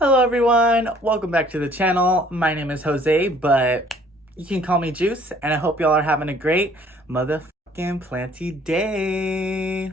Hello everyone, welcome back to the channel. My name is Jose, but you can call me Juice, and I hope y'all are having a great motherfucking planty day.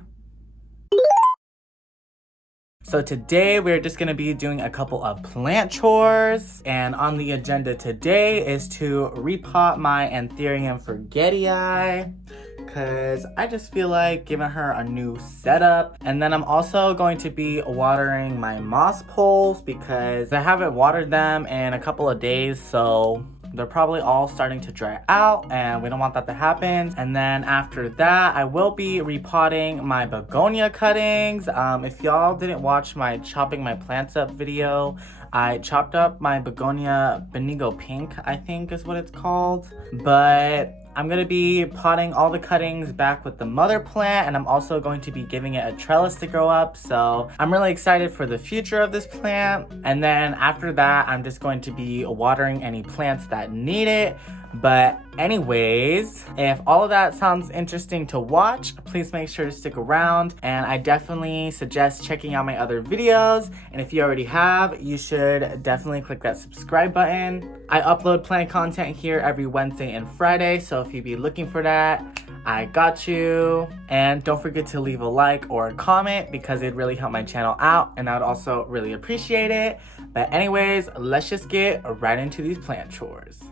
So today we're just gonna be doing a couple of plant chores, and on the agenda today is to repot my anthurium forgetii, because I just feel like giving her a new setup. And then I'm also going to be watering my moss poles because I haven't watered them in a couple of days, so they're probably all starting to dry out and we don't want that to happen. And then after that, I will be repotting my begonia cuttings. If y'all didn't watch my chopping my plants up video, I chopped up my begonia Benigo Pink, I think is what it's called. But I'm gonna be potting all the cuttings back with the mother plant, and I'm also going to be giving it a trellis to grow up. So I'm really excited for the future of this plant. And then after that, I'm just going to be watering any plants that need it. But anyways, if all of that sounds interesting to watch, please make sure to stick around. And I definitely suggest checking out my other videos. And if you already have, you should definitely click that subscribe button. I upload plant content here every Wednesday and Friday, so if you'd be looking for that, I got you. And don't forget to leave a like or a comment because it'd really help my channel out, and I would also really appreciate it. But anyways, let's just get right into these plant chores.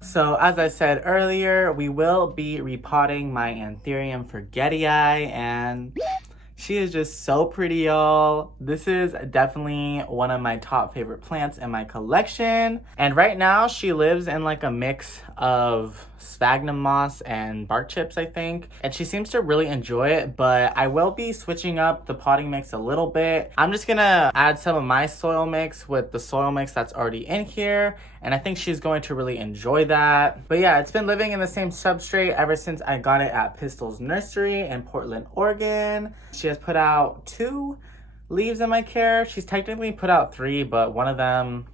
So as I said earlier, we will be repotting my anthurium forgetii, and she is just so pretty, y'all. This is definitely one of my top favorite plants in my collection. And right now she lives in like a mix of sphagnum moss and bark chips, I think. And she seems to really enjoy it, but I will be switching up the potting mix a little bit. I'm just gonna add some of my soil mix with the soil mix that's already in here, and I think she's going to really enjoy that. But yeah, it's been living in the same substrate ever since I got it at Pistol's Nursery in Portland, Oregon. She has put out 2 leaves in my care. She's technically put out 3, but one of them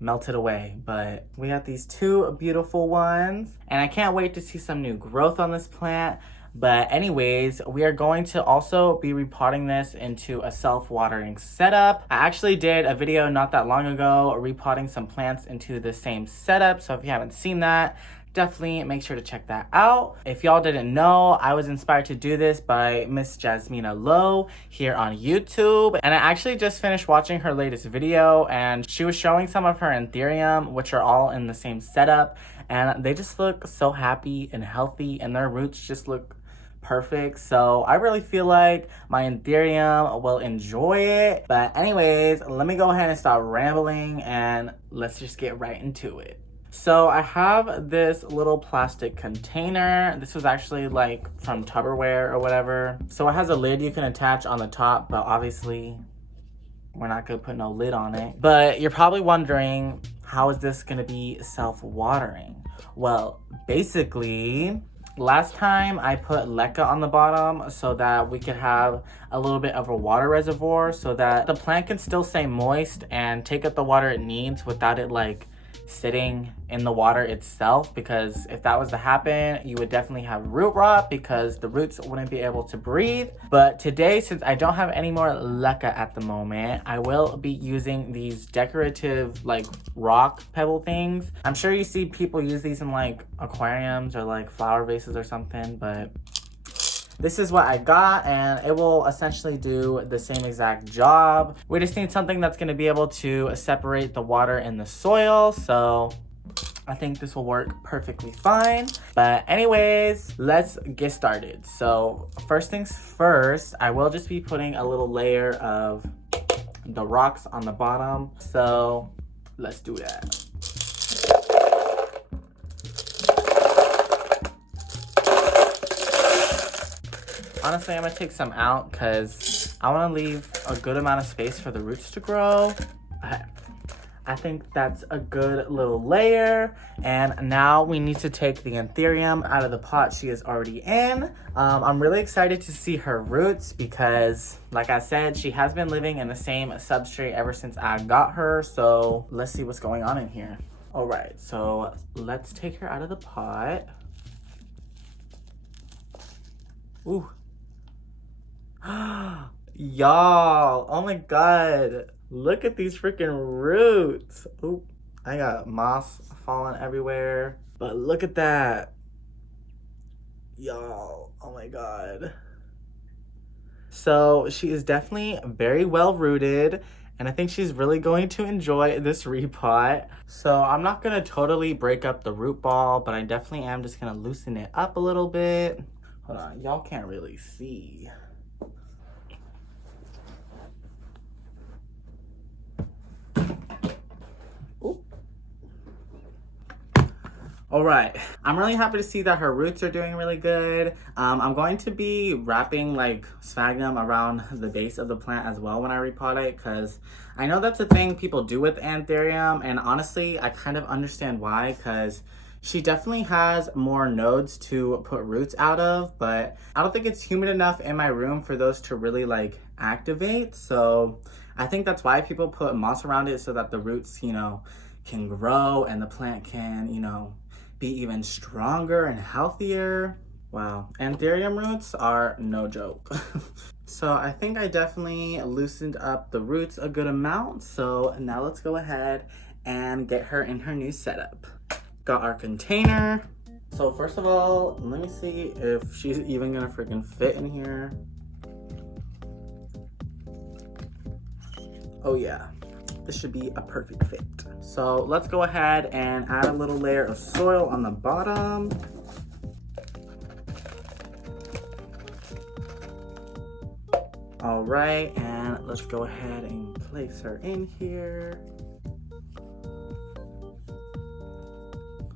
melted away. But we got these 2 beautiful ones, and I can't wait to see some new growth on this plant. But anyways, we are going to also be repotting this into a self-watering setup. I actually did a video not that long ago repotting some plants into the same setup, so if you haven't seen that, definitely make sure to check that out. If y'all didn't know, I was inspired to do this by Miss Jasmina Lowe here on YouTube. And I actually just finished watching her latest video, and she was showing some of her anthurium, which are all in the same setup. And they just look so happy and healthy, and their roots just look perfect. So I really feel like my anthurium will enjoy it. But anyways, let me go ahead and stop rambling, and let's just get right into it. So I have this little plastic container. This was actually like from Tupperware or whatever. So it has a lid you can attach on the top, but obviously we're not gonna put no lid on it. But you're probably wondering, how is this gonna be self-watering? Well, basically, last time I put leca on the bottom so that we could have a little bit of a water reservoir so that the plant can still stay moist and take up the water it needs without it like sitting in the water itself, because if that was to happen, you would definitely have root rot because the roots wouldn't be able to breathe. But today, since I don't have any more leca at the moment, I will be using these decorative like rock pebble things. I'm sure you see people use these in like aquariums or like flower vases or something, but this is what I got, and it will essentially do the same exact job. We just need something that's gonna be able to separate the water and the soil, so I think this will work perfectly fine. But anyways, let's get started. So first things first, I will just be putting a little layer of the rocks on the bottom. So let's do that. Honestly, I'm gonna take some out because I want to leave a good amount of space for the roots to grow. I think that's a good little layer. And now we need to take the anthurium out of the pot she is already in. I'm really excited to see her roots because, like I said, she has been living in the same substrate ever since I got her. So let's see what's going on in here. All right, so let's take her out of the pot. Ooh. Y'all, oh my god, Look at these freaking roots. Oop, I got moss falling everywhere. But look at that. Y'all, oh my God. So she is definitely very well rooted, and I think she's really going to enjoy this repot. So I'm not gonna totally break up the root ball, but I definitely am just gonna loosen it up a little bit. Hold on, y'all can't really see. All right, I'm really happy to see that her roots are doing really good. I'm going to be wrapping like sphagnum around the base of the plant as well when I repot it, because I know that's a thing people do with anthurium, and honestly, I kind of understand why, because she definitely has more nodes to put roots out of, but I don't think it's humid enough in my room for those to really like activate. So I think that's why people put moss around it, so that the roots, you know, can grow and the plant can, you know, be even stronger and healthier. Wow, anthurium roots are no joke. So I think I definitely loosened up the roots a good amount. So now let's go ahead and get her in her new setup. Got our container. So first of all, let me see if she's even gonna freaking fit in here. Oh yeah, this should be a perfect fit. So let's go ahead and add a little layer of soil on the bottom. All right, and let's go ahead and place her in here.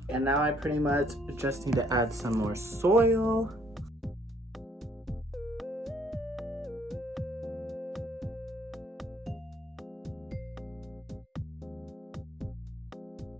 And now I pretty much just need to add some more soil.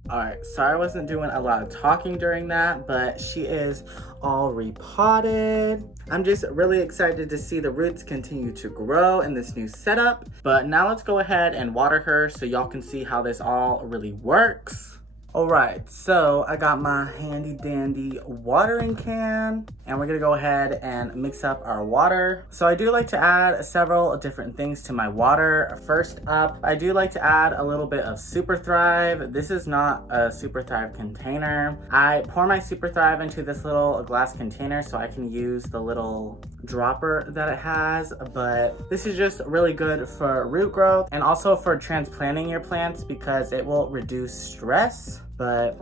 All right, sorry I wasn't doing a lot of talking during that, but she is all repotted. I'm just really excited to see the roots continue to grow in this new setup. But now let's go ahead and water her so y'all can see how this all really works. All right, so I got my handy dandy watering can, and we're gonna go ahead and mix up our water. So I do like to add several different things to my water. First up, I do like to add a little bit of Super Thrive. This is not a Super Thrive container. I pour my Super Thrive into this little glass container so I can use the little dropper that it has, but this is just really good for root growth and also for transplanting your plants because it will reduce stress. But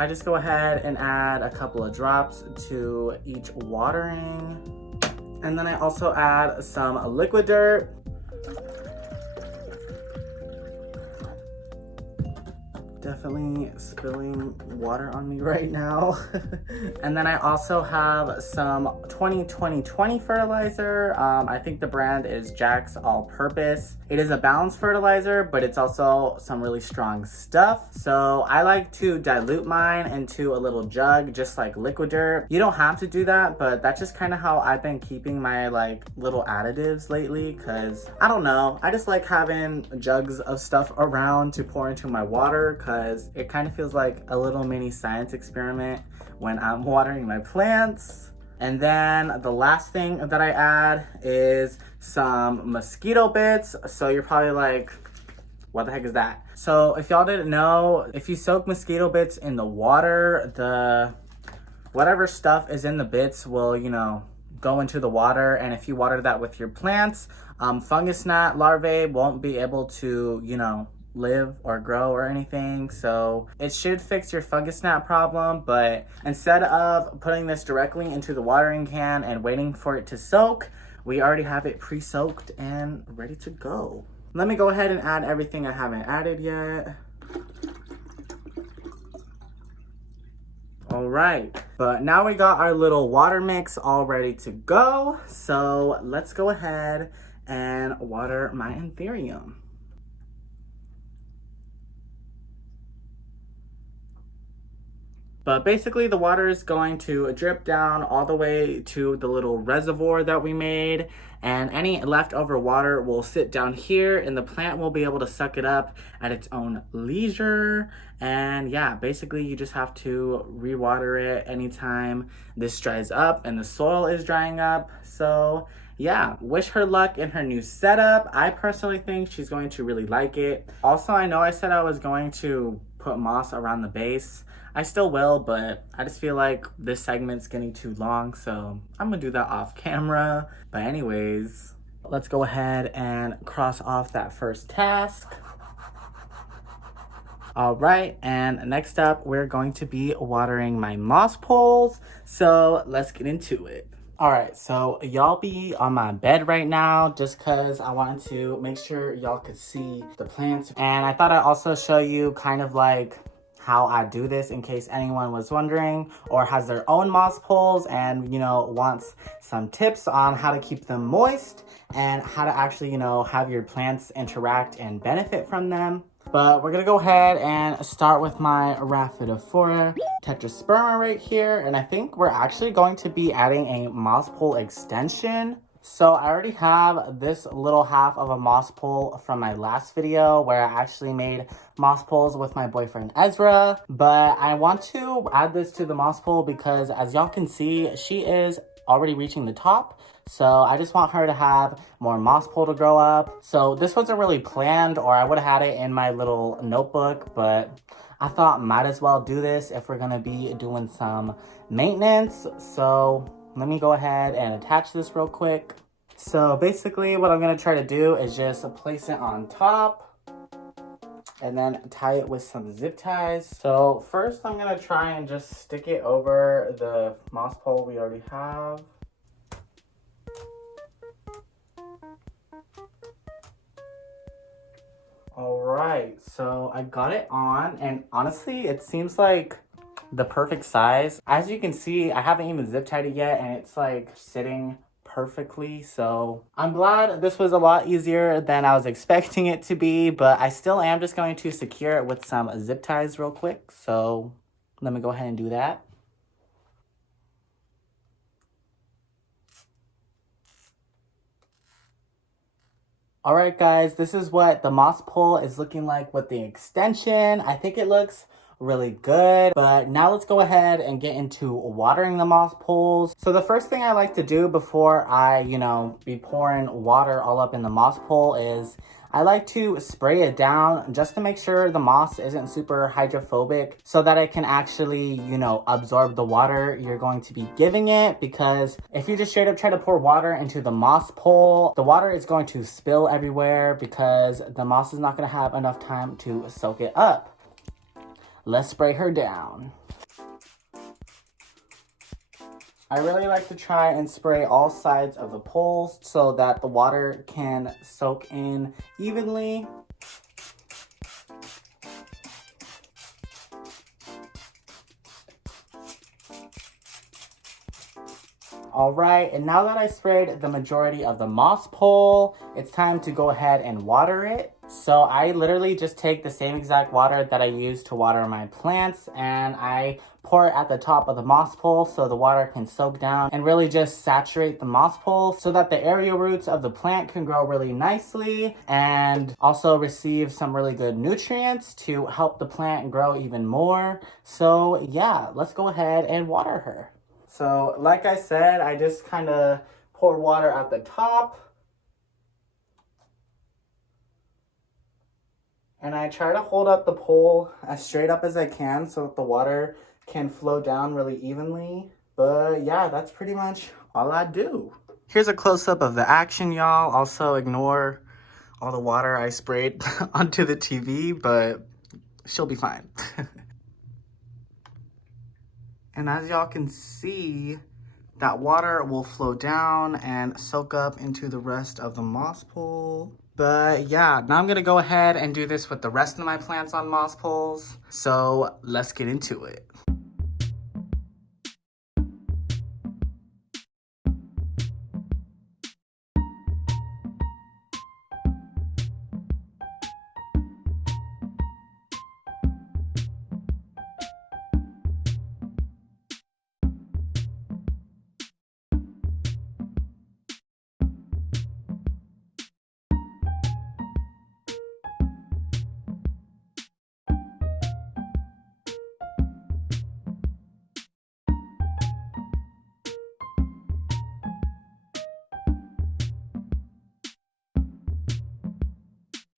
I just go ahead and add a couple of drops to each watering. And then I also add some liquid dirt. Definitely spilling water on me right now. And then I also have some 20-20-20 fertilizer. I think the brand is Jack's All Purpose. It is a balanced fertilizer, but it's also some really strong stuff. So I like to dilute mine into a little jug, just like liquid dirt. You don't have to do that, but that's just kind of how I've been keeping my like little additives lately, because I don't know, I just like having jugs of stuff around to pour into my water, because it kind of feels like a little mini science experiment when I'm watering my plants. And then the last thing that I add is some mosquito bits. So you're probably like, what the heck is that? So if y'all didn't know, if you soak mosquito bits in the water, the whatever stuff is in the bits will, you know, go into the water. And if you water that with your plants, fungus gnat larvae won't be able to, you know, live or grow or anything. So it should fix your fungus gnat problem, but instead of putting this directly into the watering can and waiting for it to soak, we already have it pre-soaked and ready to go. Let me go ahead and add everything I haven't added yet. All right, but now we got our little water mix all ready to go. So let's go ahead and water my anthurium. But basically the water is going to drip down all the way to the little reservoir that we made, and any leftover water will sit down here and the plant will be able to suck it up at its own leisure. And yeah, basically you just have to rewater it anytime this dries up and the soil is drying up. So yeah, wish her luck in her new setup. I personally think she's going to really like it. Also, I know I said I was going to put moss around the base. I still will, but I just feel like this segment's getting too long, so I'm gonna do that off camera. But anyways, let's go ahead and cross off that first task. All right, and next up, we're going to be watering my moss poles. So let's get into it. All right, so y'all be on my bed right now just because I wanted to make sure y'all could see the plants. And I thought I'd also show you kind of like how I do this in case anyone was wondering or has their own moss poles and, you know, wants some tips on how to keep them moist and how to actually, you know, have your plants interact and benefit from them. But we're gonna go ahead and start with my Rhaphidophora tetrasperma right here. And I think we're actually going to be adding a moss pole extension. So I already have this little half of a moss pole from my last video where I actually made moss poles with my boyfriend Ezra. But I want to add this to the moss pole because as y'all can see, she is already reaching the top. So I just want her to have more moss pole to grow up. So this wasn't really planned, or I would have had it in my little notebook, but I thought might as well do this if we're gonna be doing some maintenance. So let me go ahead and attach this real quick. So basically what I'm gonna try to do is just place it on top and then tie it with some zip ties. So first I'm gonna try and just stick it over the moss pole we already have. All right, so I got it on, and honestly, it seems like the perfect size. As you can see, I haven't even zip tied it yet, and it's like sitting perfectly. So I'm glad this was a lot easier than I was expecting it to be, but I still am just going to secure it with some zip ties real quick. So let me go ahead and do that. All right, guys, this is what the moss pole is looking like with the extension. I think it looks really good, but now let's go ahead and get into watering the moss poles. So the first thing I like to do before I, be pouring water all up in the moss pole is I like to spray it down just to make sure the moss isn't super hydrophobic so that it can actually, absorb the water you're going to be giving it. Because if you just straight up try to pour water into the moss pole, the water is going to spill everywhere because the moss is not going to have enough time to soak it up. Let's spray her down. I really like to try and spray all sides of the poles so that the water can soak in evenly. All right, and now that I sprayed the majority of the moss pole, it's time to go ahead and water it. So I literally just take the same exact water that I use to water my plants and I pour it at the top of the moss pole so the water can soak down and really just saturate the moss pole so that the aerial roots of the plant can grow really nicely and also receive some really good nutrients to help the plant grow even more. So yeah, let's go ahead and water her. So like I said, I just kind of pour water at the top. And I try to hold up the pole as straight up as I can so that the water can flow down really evenly. But yeah, that's pretty much all I do. Here's a close-up of the action, y'all. Also ignore all the water I sprayed onto the TV, but she'll be fine. And as y'all can see, that water will flow down and soak up into the rest of the moss pole. But yeah, now I'm gonna go ahead and do this with the rest of my plants on moss poles. So let's get into it.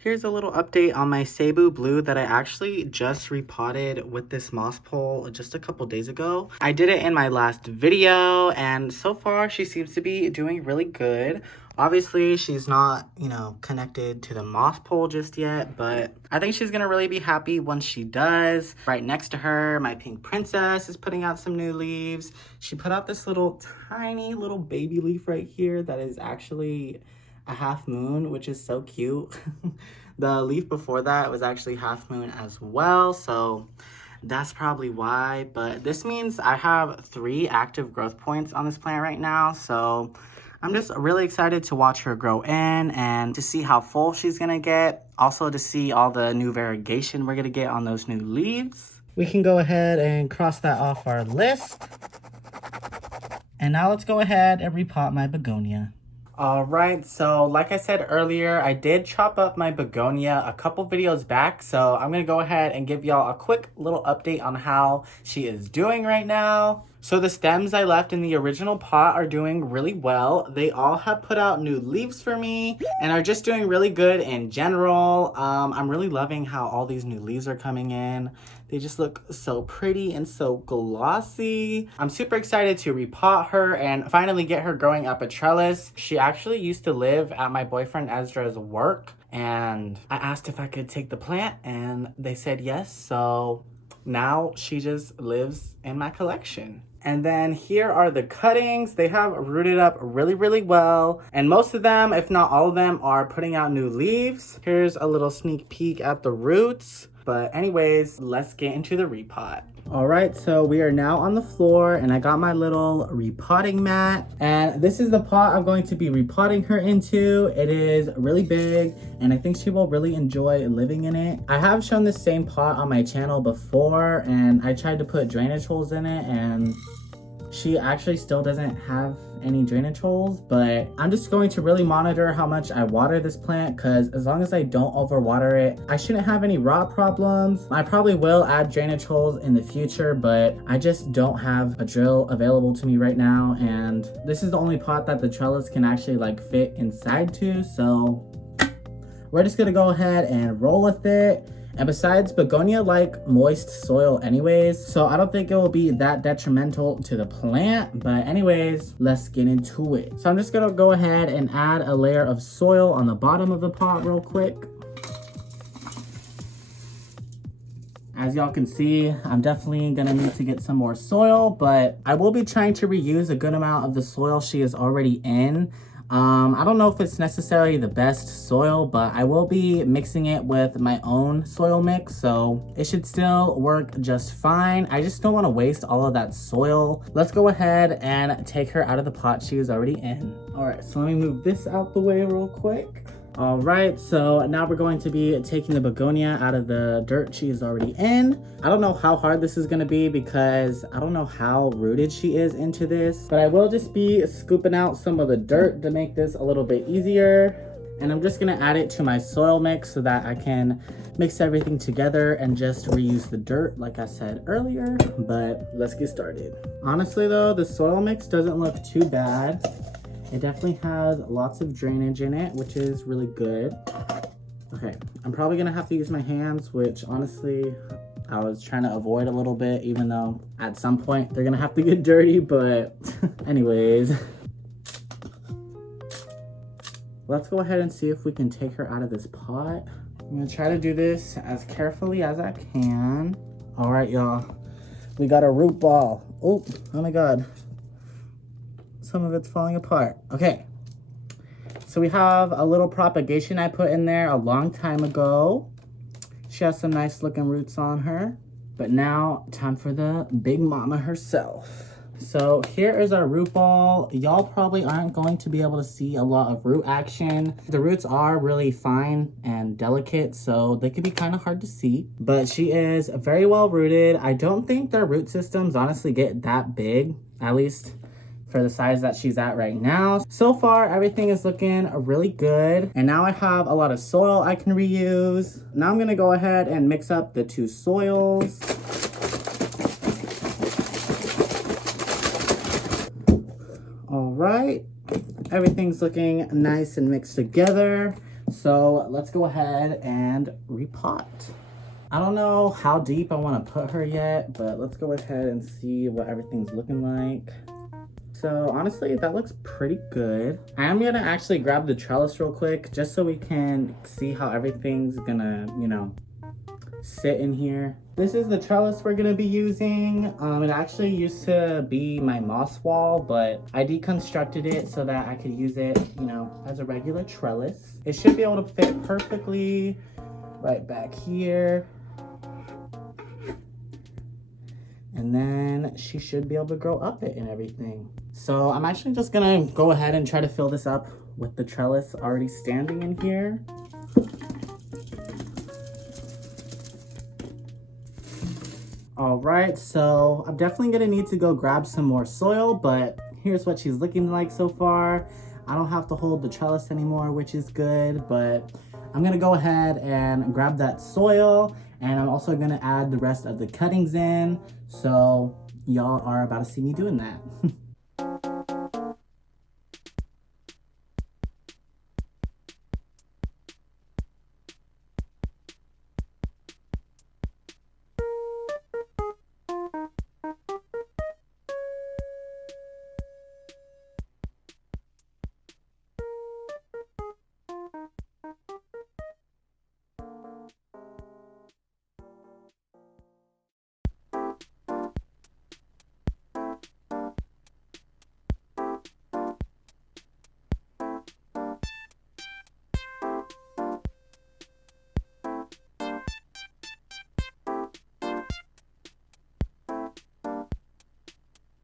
Here's a little update on my Cebu Blue that I actually just repotted with this moss pole just a couple days ago. I did it in my last video, and so far she seems to be doing really good. Obviously, she's not, connected to the moss pole just yet, but I think she's gonna really be happy once she does. Right next to her, my pink princess is putting out some new leaves. She put out this little tiny little baby leaf right here that is actually a half moon, which is so cute. The leaf before that was actually half moon as well, so that's probably why. But this means I have 3 active growth points on this plant right now, so I'm just really excited to watch her grow in and to see how full she's gonna get. Also to see all the new variegation we're gonna get on those new leaves. We can go ahead and cross that off our list. And now let's go ahead and repot my begonia. Alright, so like I said earlier, I did chop up my begonia a couple videos back, so I'm going to go ahead and give y'all a quick little update on how she is doing right now. So the stems I left in the original pot are doing really well. They all have put out new leaves for me and are just doing really good in general. I'm really loving how all these new leaves are coming in. They just look so pretty and so glossy. I'm super excited to repot her and finally get her growing up a trellis. She actually used to live at my boyfriend Ezra's work, and I asked if I could take the plant and they said yes. So now she just lives in my collection. And then here are the cuttings. They have rooted up really, really well. And most of them, if not all of them, are putting out new leaves. Here's a little sneak peek at the roots. But anyways, let's get into the repot. All right, so we are now on the floor and I got my little repotting mat. And this is the pot I'm going to be repotting her into. It is really big and I think she will really enjoy living in it. I have shown this same pot on my channel before and I tried to put drainage holes in it and she actually still doesn't have any drainage holes, but I'm just going to really monitor how much I water this plant because as long as I don't overwater it, I shouldn't have any rot problems. I probably will add drainage holes in the future, but I just don't have a drill available to me right now, and this is the only pot that the trellis can actually fit inside to, so we're just gonna go ahead and roll with it. And besides, begonia like moist soil anyways, so I don't think it will be that detrimental to the plant. But anyways, let's get into it. So I'm just gonna go ahead and add a layer of soil on the bottom of the pot real quick. As y'all can see, I'm definitely gonna need to get some more soil, but I will be trying to reuse a good amount of the soil she is already in. I don't know if it's necessarily the best soil, but I will be mixing it with my own soil mix, so it should still work just fine. I just don't want to waste all of that soil. Let's go ahead and take her out of the pot she is already in. All right, so let me move this out the way real quick. All right, so now we're going to be taking the begonia out of the dirt she is already in. I don't know how hard this is gonna be because I don't know how rooted she is into this, but I will just be scooping out some of the dirt to make this a little bit easier. And I'm just gonna add it to my soil mix so that I can mix everything together and just reuse the dirt like I said earlier, but let's get started. Honestly though, the soil mix doesn't look too bad. It definitely has lots of drainage in it, which is really good. Okay, I'm probably gonna have to use my hands, which honestly, I was trying to avoid a little bit, even though at some point they're gonna have to get dirty, but anyways. Let's go ahead and see if we can take her out of this pot. I'm gonna try to do this as carefully as I can. All right, y'all, we got a root ball. Oh my God. Some of it's falling apart. Okay, so we have a little propagation I put in there a long time ago. She has some nice looking roots on her, but now time for the big mama herself. So here is our root ball. Y'all probably aren't going to be able to see a lot of root action. The roots are really fine and delicate, so they could be kind of hard to see, but she is very well rooted. I don't think their root systems honestly get that big, at least for the size that she's at right now. So far, everything is looking really good. And now I have a lot of soil I can reuse. Now I'm gonna go ahead and mix up the 2 soils. All right, everything's looking nice and mixed together. So let's go ahead and repot. I don't know how deep I want to put her yet, but let's go ahead and see what everything's looking like. So honestly, that looks pretty good. I am gonna actually grab the trellis real quick just so we can see how everything's gonna, you know, sit in here. This is the trellis we're gonna be using. It actually used to be my moss wall, but I deconstructed it so that I could use it, you know, as a regular trellis. It should be able to fit perfectly right back here. And then she should be able to grow up it and everything. So I'm actually just gonna go ahead and try to fill this up with the trellis already standing in here. All right, so I'm definitely gonna need to go grab some more soil, but here's what she's looking like so far. I don't have to hold the trellis anymore, which is good, but I'm gonna go ahead and grab that soil, and I'm also gonna add the rest of the cuttings in. So y'all are about to see me doing that.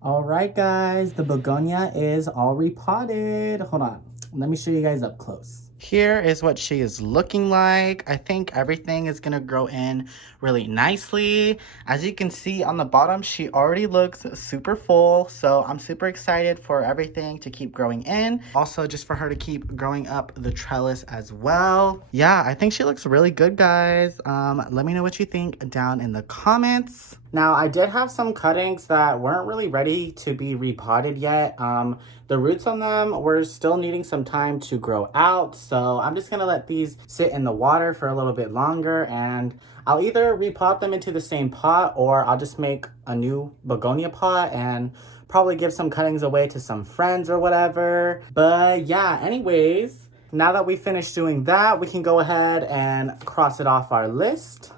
All right, guys, the begonia is all repotted. Hold on, let me show you guys up close. Here is what she is looking like. I think everything is gonna grow in really nicely. As you can see on the bottom, she already looks super full. So I'm super excited for everything to keep growing in. Also, just for her to keep growing up the trellis as well. Yeah, I think she looks really good, guys. Let me know what you think down in the comments. Now, I did have some cuttings that weren't really ready to be repotted yet. The roots on them were still needing some time to grow out, so I'm just gonna let these sit in the water for a little bit longer, and I'll either repot them into the same pot or I'll just make a new begonia pot and probably give some cuttings away to some friends or whatever. But yeah, anyways, now that we finished doing that, we can go ahead and cross it off our list.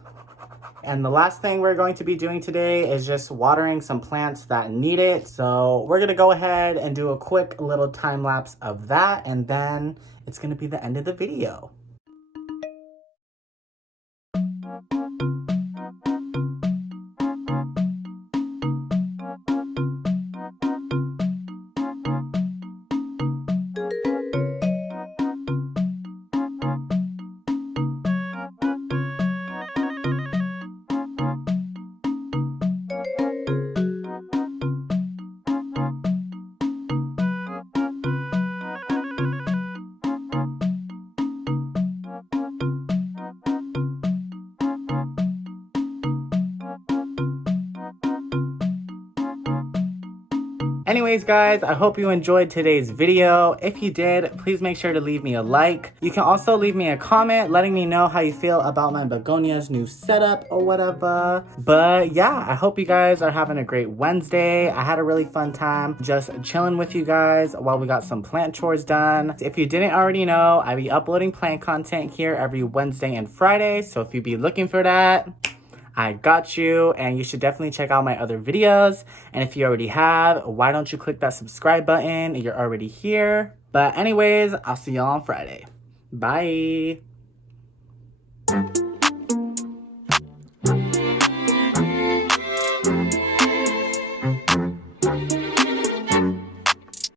And the last thing we're going to be doing today is just watering some plants that need it. So we're gonna go ahead and do a quick little time lapse of that, and then it's gonna be the end of the video. Anyways, guys, I hope you enjoyed today's video. If you did, please make sure to leave me a like. You can also leave me a comment letting me know how you feel about my begonia's new setup or whatever. But yeah, I hope you guys are having a great Wednesday. I had a really fun time just chilling with you guys while we got some plant chores done. If you didn't already know, I be uploading plant content here every Wednesday and Friday. So if you be looking for that, I got you, and you should definitely check out my other videos. And if you already have, why don't you click that subscribe button? You're already here. But anyways, I'll see y'all on Friday. Bye.